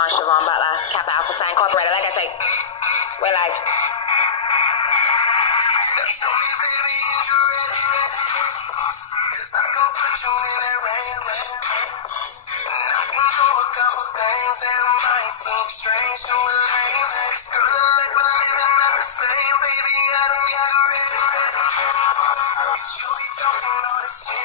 on Shavon Butler, Kappa Alpha Sign Incorporated. Like I say, we're live. Strange to a lame ex girl, like we're living not the same, baby. I don't think you're ready. You be talking all this shit.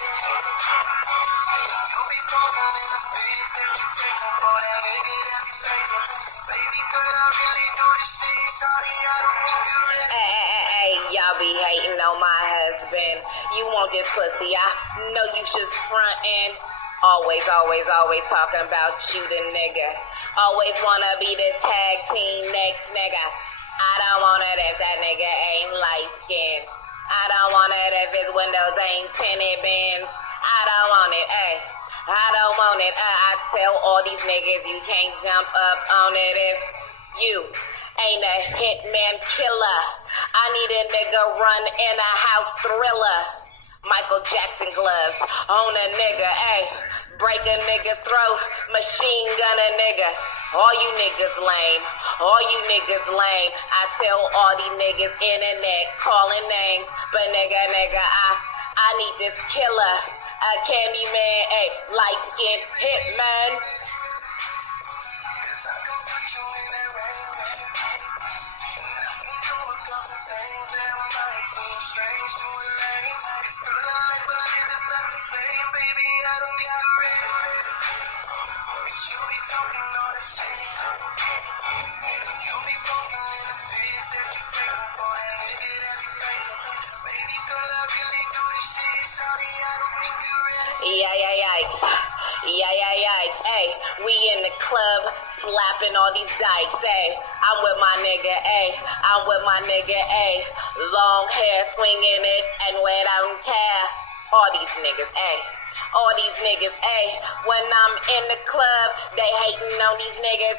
You be posing in the pics that you taking for that nigga that you faking. Baby girl, I really do this shit. Sorry, I don't think you're ready. Hey, y'all be hating on my husband. You want this pussy? I know you just frontin'. Always talking about you, the nigga. Always wanna be the tag team next nigga. I don't want it if that nigga ain't light skinned. I don't want it if his windows ain't tinted bins. I don't want it, ayy. I don't want it. I tell all these niggas you can't jump up on it if you ain't a hitman killer. I need a nigga run in a house thriller. Michael Jackson gloves on a nigga, ayy. Break a nigga throat, machine gun a nigga. All you niggas lame, all you niggas lame. I tell all these niggas internet calling names, but nigga, I need this killer, a candy man, ayy, light skin hitman. Strange to a lame ex girl, like we're living not the same, baby. I don't think you're ready. You be talking all this shit. You be posing in the pics that you taking for that nigga that you faking. Baby girl, I really do this shit. Sorry, I don't think you're ready. Yikes. Hey, we in the club slapping all these dykes. Hey, I'm with my nigga. Hey, I'm with my nigga. Hey, long hair swinging it and when I don't care. All these niggas. Hey, all these niggas. Hey, when I'm in the club, they hating on these niggas.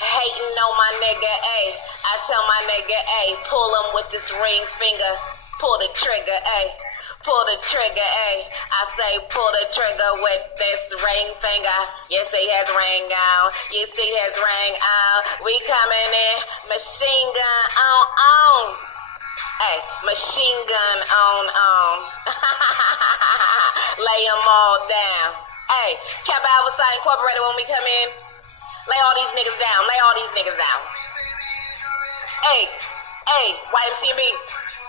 Hating on my nigga. Hey, I tell my nigga. Hey, pull him with this ring finger. Pull the trigger. Hey. Pull the trigger, ayy. I say pull the trigger with this ring finger. You see his ring on. You see his ring on. We coming in. Machine gun on. Hey, machine gun on. Lay them all down. Hey, Kappa Alpha Sign Incorporated when we come in. Lay all these niggas down. Lay all these niggas down. Hey, YMCB.